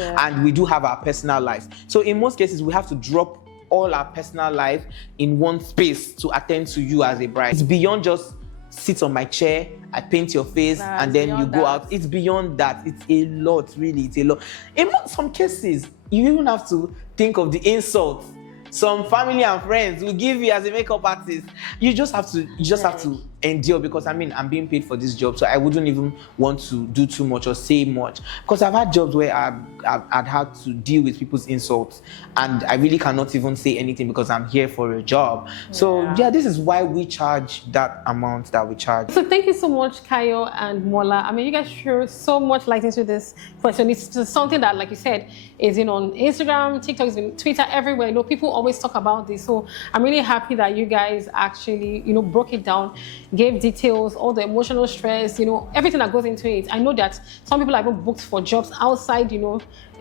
and we do have our personal lives. So in most cases, we have to drop all our personal life in one space to attend to you as a bride. It's beyond just sit on my chair, I paint your face, and then you go out. It's beyond that. It's a lot, really. It's a lot. In some cases, you even have to think of the insults some family and friends will give you as a makeup artist. You just have to endure, because I mean, I'm being paid for this job, so I wouldn't even want to do too much or say much, because I've had jobs where I'd had to deal with people's insults, and I really cannot even say anything because I'm here for a job. So yeah, this is why we charge that amount that we charge. So thank you so much, Kayo and Mola. I mean, you guys threw so much light into this question. It's something that, like you said, is on Instagram, TikTok, Twitter, everywhere. You know, people always talk about this. So I'm really happy that you guys actually, broke it down, gave details, all the emotional stress, everything that goes into it. I know that some people are even booked for jobs outside,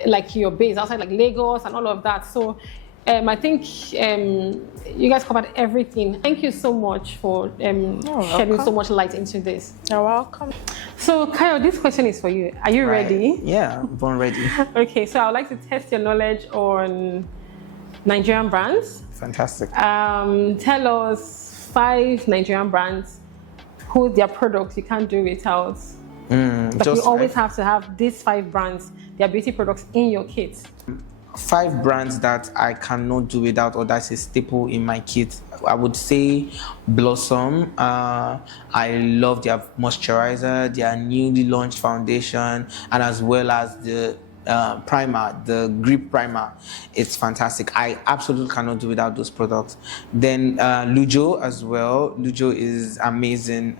like your base, outside like Lagos and all of that. So I think you guys covered everything. Thank you so much for shedding so much light into this. You're welcome. So Kayo, this question is for you. Are you ready? Yeah, I'm born ready. Okay, so I would like to test your knowledge on Nigerian brands. Fantastic. Tell us 5 Nigerian brands who their products you can't do without. But you always have to have these 5 brands, their beauty products in your kit. 5 brands that I cannot do without, or that's a staple in my kit. I would say Blossom. I love their moisturizer, their newly launched foundation, and as well as the primer, the grip primer. It's fantastic. I absolutely cannot do without those products. Then Lujo as well. Lujo is amazing.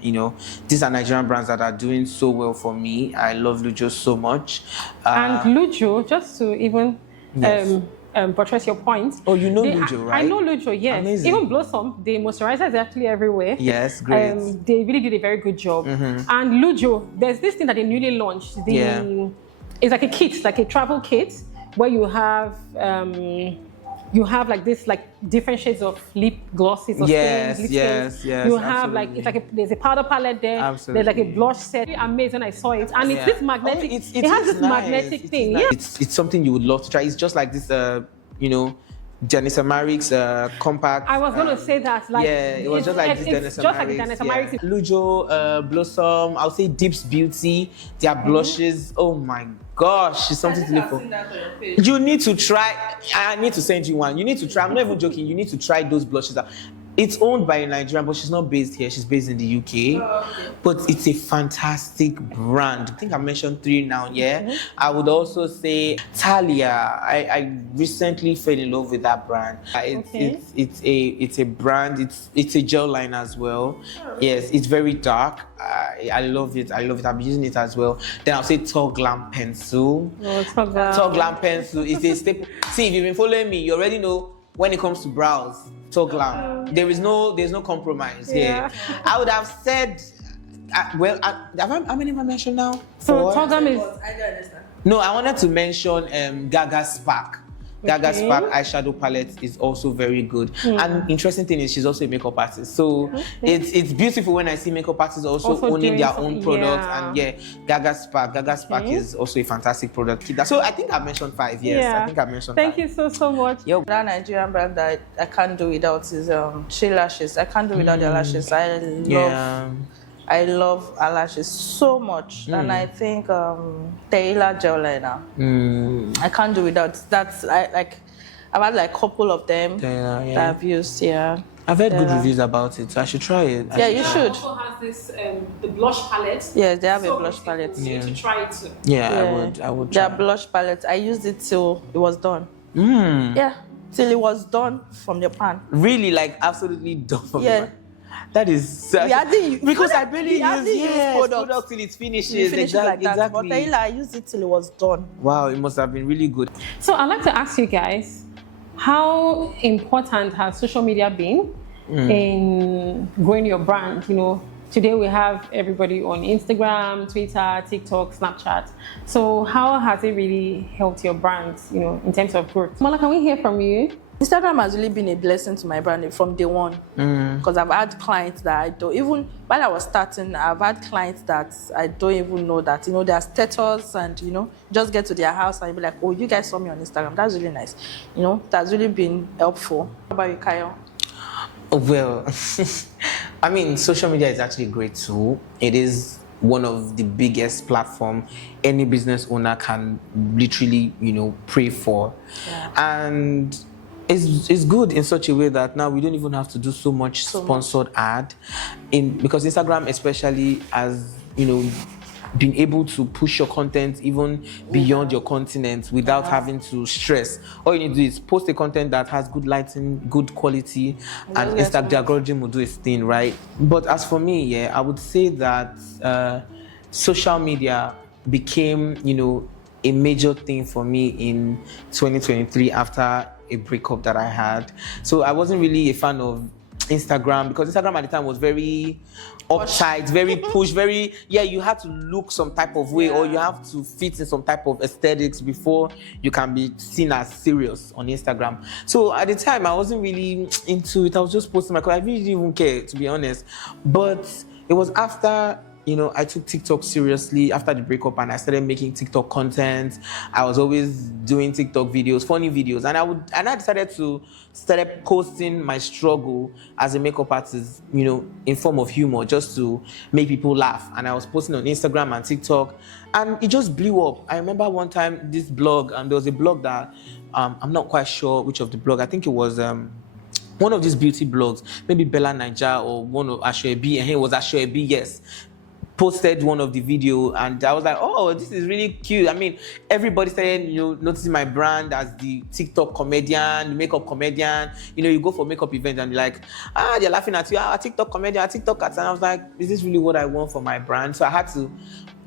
These are Nigerian brands that are doing so well for me. I love Lujo so much. And Lujo, just to even buttress your point. Oh, you know Lujo, right? I know Lujo, yes. Amazing. Even Blossom, the moisturizer is actually everywhere. Yes, great. They really did a very good job. And Lujo, there's this thing that they newly launched. It's like a kit, like a travel kit, where you have like this, like different shades of lip glosses or yes. You have absolutely. there's a powder palette there. Absolutely. There's like a blush set. Really amazing, I saw it, and it's this magnetic. It has this magnetic thing. Nice. Yeah, it's something you would love to try. It's just like this, Janessa Marik's compact. I was going to say that. Like, it was just like this Janessa Marik's. Lujo, Blossom, I'll say Dips Beauty, their blushes. Oh my gosh, it's something to look for. You need to try. I need to send you one. You need to try. I'm not even joking. You need to try those blushes out. It's owned by a Nigerian, but she's not based here. She's based in the UK. Oh, okay. But it's a fantastic brand. I think I mentioned 3 now, yeah? I would also say Talia. I recently fell in love with that brand. It's a brand. It's a gel line as well. Oh, really? Yes, it's very dark. I love it. I'm using it as well. Then I'll say Tall Glam pencil. Oh, Tall Glam pencil is a staple. See, if you've been following me, you already know when it comes to brows. Tall Glam. There's no compromise here. I would have said, how many have I mentioned now? So Tall Glam is. I don't understand. No, I wanted to mention Gaga Spark. Gaga Spark eyeshadow palette is also very good. And interesting thing is she's also a makeup artist. So it's beautiful when I see makeup artists also owning their own products. And Gaga Spark is also a fantastic product. So I think I've mentioned 5. Yes, I think I've mentioned 5. Thank you so much. Another Nigerian brand that I can't do without is She Lashes. I can't do without their lashes. I love eyelashes so much, and I think Taylor gel liner. I can't do without. I've had like a couple of them that I've used. Yeah, I've heard good reviews about it, so I should try it. You should. Also has this the blush palette. Yes, they have a blush palette. You to try it too. I would. Their blush palette. I used it till it was done. Yeah, till it was done from the pan. Really, like absolutely done from the pan. That is because I barely use product till it finishes. Exactly. But I used it till it was done. Wow, it must have been really good. So I'd like to ask you guys, how important has social media been in growing your brand? Today we have everybody on Instagram, Twitter, TikTok, Snapchat. So how has it really helped your brand, in terms of growth? Mola, can we hear from you? Instagram has really been a blessing to my brand from day one. Because I've had clients that I don't even, while I was starting, I've had clients that I don't even know that, you know, their status and, you know, just get to their house and be like, oh, you guys saw me on Instagram. That's really nice. You know, that's really been helpful. How about you, Kayo? Well, I mean, social media is actually a great tool. It is one of the biggest platform any business owner can literally, you know, pray for. And it's good in such a way that now we don't even have to do so much sponsored ad, because Instagram especially has, you know, been able to push your content even beyond your continent without having to stress. All you need to do is post a content that has good lighting, good quality, and Instagram algorithm will do its thing, right? But as for me, yeah, I would say that social media became, you know, a major thing for me in 2023 after a breakup that I had. So I wasn't really a fan of Instagram because Instagram at the time was very uptight, very push, very, you had to look some type of way or you have to fit in some type of aesthetics before you can be seen as serious on Instagram. So at the time, I wasn't really into it. I was just posting my content. I really didn't even care, to be honest. But it was after, you know, I took TikTok seriously after the breakup and I started making TikTok content. I was always doing TikTok videos, funny videos. And I decided to start posting my struggle as a makeup artist, you know, in form of humor, just to make people laugh. And I was posting on Instagram and TikTok and it just blew up. I remember one time this blog, and there was a blog that, I'm not quite sure which of the blog, I think it was, one of these beauty blogs, maybe Bella Niger or one of Ashoebi, and it was Ashoebi, yes, posted one of the video, and I was like, oh, this is really cute. I mean, everybody started, you know, noticing my brand as the TikTok comedian, the makeup comedian. You know, you go for makeup events and you're like, they're laughing at you, TikTok comedian, TikTok artist. And I was like, is this really what I want for my brand? So I had to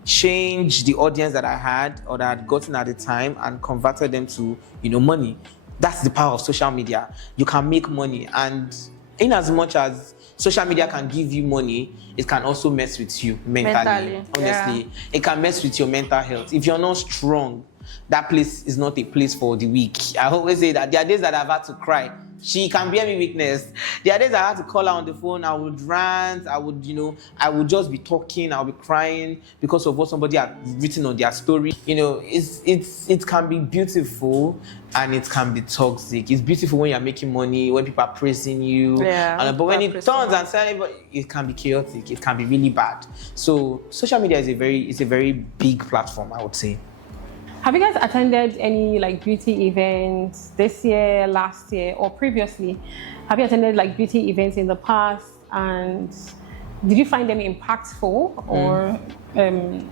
change the audience that I had or that I had gotten at the time and converted them to, you know, money. That's the power of social media. You can make money, and in as much as social media can give you money, it can also mess with you mentally. Honestly, it can mess with your mental health. If you're not strong, that place is not a place for the weak. I always say that there are days that I've had to cry. She can bear me weakness. There are days I had to call her on the phone. I would rant. I would, you know, I would just be talking. I'll be crying because of what somebody had written on their story. You know, it can be beautiful and it can be toxic. It's beautiful when you're making money, when people are praising you. But when it turns and selling, it can be chaotic. It can be really bad. So social media is a very big platform, I would say. Have you guys attended any like beauty events this year, last year, or previously? Have you attended like beauty events in the past, and did you find them impactful, or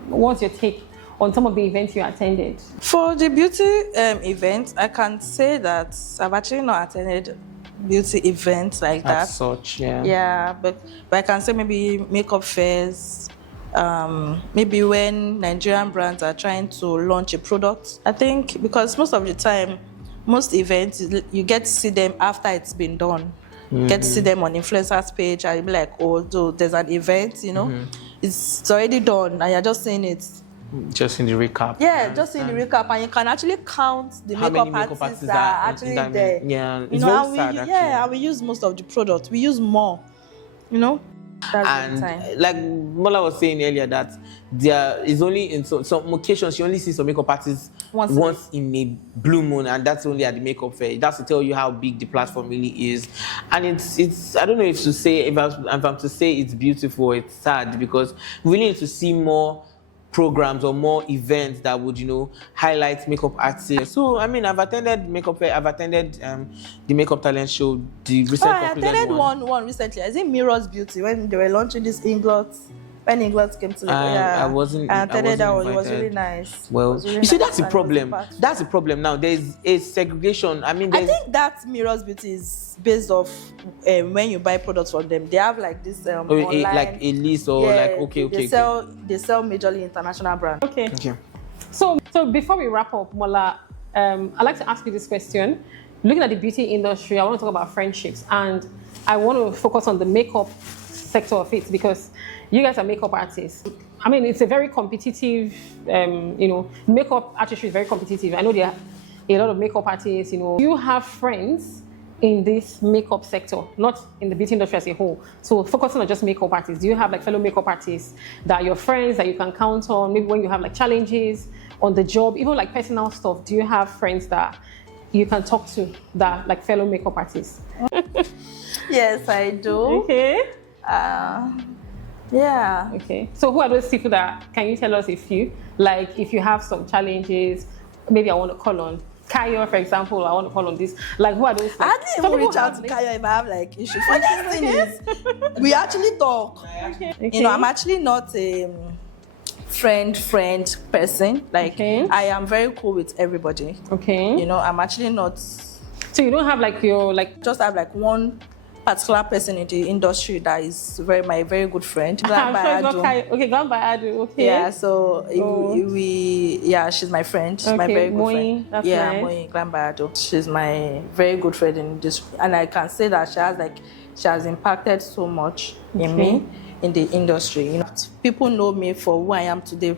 what's your take on some of the events you attended? For the beauty event, I can say that I've actually not attended beauty events like that. As such, Yeah, but I can say maybe makeup fairs. Maybe when Nigerian brands are trying to launch a product. I think because most of the time, most events, you get to see them after it's been done. You get to see them on influencers page and you'll be like, oh, so there's an event, you know, it's already done and you're just seeing it. Just in the recap. Yeah, just in the recap, and you can actually count the makeup artists that are actually there. Yeah, it's very sad, actually. Yeah, and we use most of the products. We use more, you know. And like Mola was saying earlier, that there is only in some occasions you only see some makeup artists once in a blue moon, and that's only at the makeup fair. That's to tell you how big the platform really is. And it's I don't know if I'm to say it's beautiful, it's sad, because we need to see more programs or more events that would, you know, highlight makeup artists. So I mean, I've attended makeup fair, I've attended the makeup talent show, the recent I attended one recently. I think Mirror's Beauty, when they were launching this Inglot. When Inglot came to I attended that one. It was really nice. Well, really you see, nice, that's the problem. That's the problem now. There's a segregation. I mean, I think that Mirror's Beauty is based off when you buy products from them. They have like this online, like a list or they sell majorly international brands. Okay. So before we wrap up, Mola, I'd like to ask you this question. Looking at the beauty industry, I want to talk about friendships, and I want to focus on the makeup sector of it, because you guys are makeup artists. I mean, it's a very competitive, you know, makeup artistry is very competitive. I know there are a lot of makeup artists, you know. You have friends in this makeup sector, not in the beauty industry as a whole? So focusing on just makeup artists, do you have like fellow makeup artists that are your friends that you can count on? Maybe when you have like challenges on the job, even like personal stuff, do you have friends that you can talk to that like fellow makeup artists? Yes, I do. Okay. Yeah. Okay. So who are those people that, can you tell us a few? Like if you have some challenges, maybe I want to call on Kayo, for example, I want to call on this. Like who are those? Like, I didn't even reach out to Kayo if I have like issues. Funny thing is, we actually talk. Okay. You know, I'm actually not a friend person. Like I am very cool with everybody. Okay. You know, I'm actually not. So you don't have like your like. Just have like one particular person in the industry that is my very good friend. Glam Okay, Glam by Adu. Okay. Yeah, so she's my friend. She's my very good friend. That's yeah, nice. Moi Glam by Adu. She's my very good friend in this, and I can say that she has impacted so much in me in the industry. You know, people know me for who I am today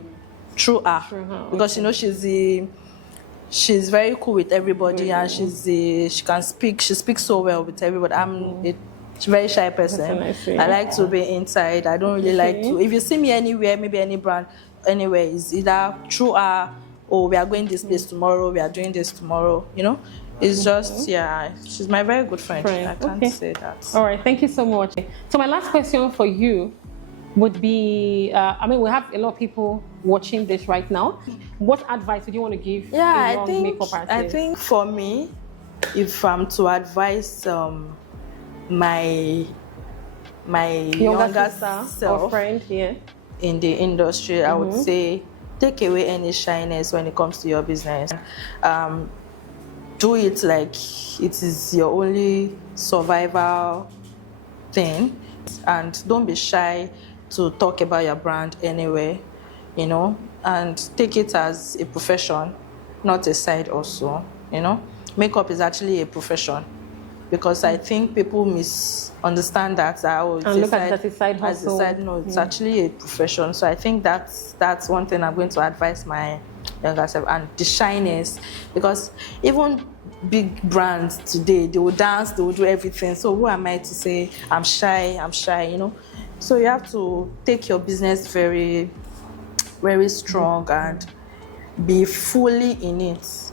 through her, because you know she's very cool with everybody, and she speaks so well with everybody. I'm a very shy person. I like to be inside. I don't really like to, if you see me anywhere, maybe any brand, anywhere, it's either through her, or we are going this place tomorrow, we are doing this tomorrow, you know. It's just, she's my very good friend. I can't say that. All right, thank you so much. So my last question for you would be, I mean, we have a lot of people watching this right now. What advice would you want to give a young makeup artist? I think for me, if I'm to advise my younger self or friend here in the industry, I would say take away any shyness when it comes to your business. Do it like it is your only survival thing, and don't be shy to talk about your brand anyway, you know, and take it as a profession, not a side also, you know. Makeup is actually a profession, because I think people misunderstand that. It's a side hustle. No, it's actually a profession. So I think that's one thing I'm going to advise my younger self. And the shyness, because even big brands today, they will dance, they will do everything. So who am I to say I'm shy, you know? So you have to take your business very, very strong and be fully in it.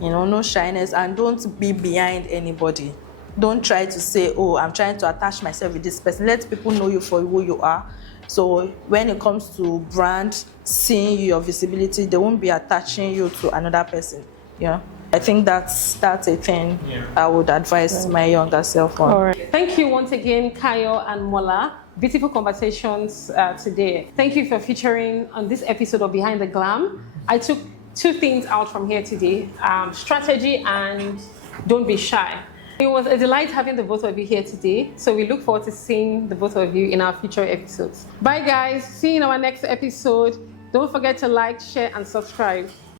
You know, no shyness, and don't be behind anybody. Don't try to say, oh, I'm trying to attach myself with this person. Let people know you for who you are. So when it comes to brand, seeing your visibility, they won't be attaching you to another person. Yeah. I think that's a thing I would advise my younger self on. All right. Thank you once again, Kayo and Mola. Beautiful conversations today. Thank you for featuring on this episode of Behind the Glam. I took two things out from here today, strategy and don't be shy. It was a delight having the both of you here today. So we look forward to seeing the both of you in our future episodes. Bye guys, see you in our next episode. Don't forget to like, share and subscribe.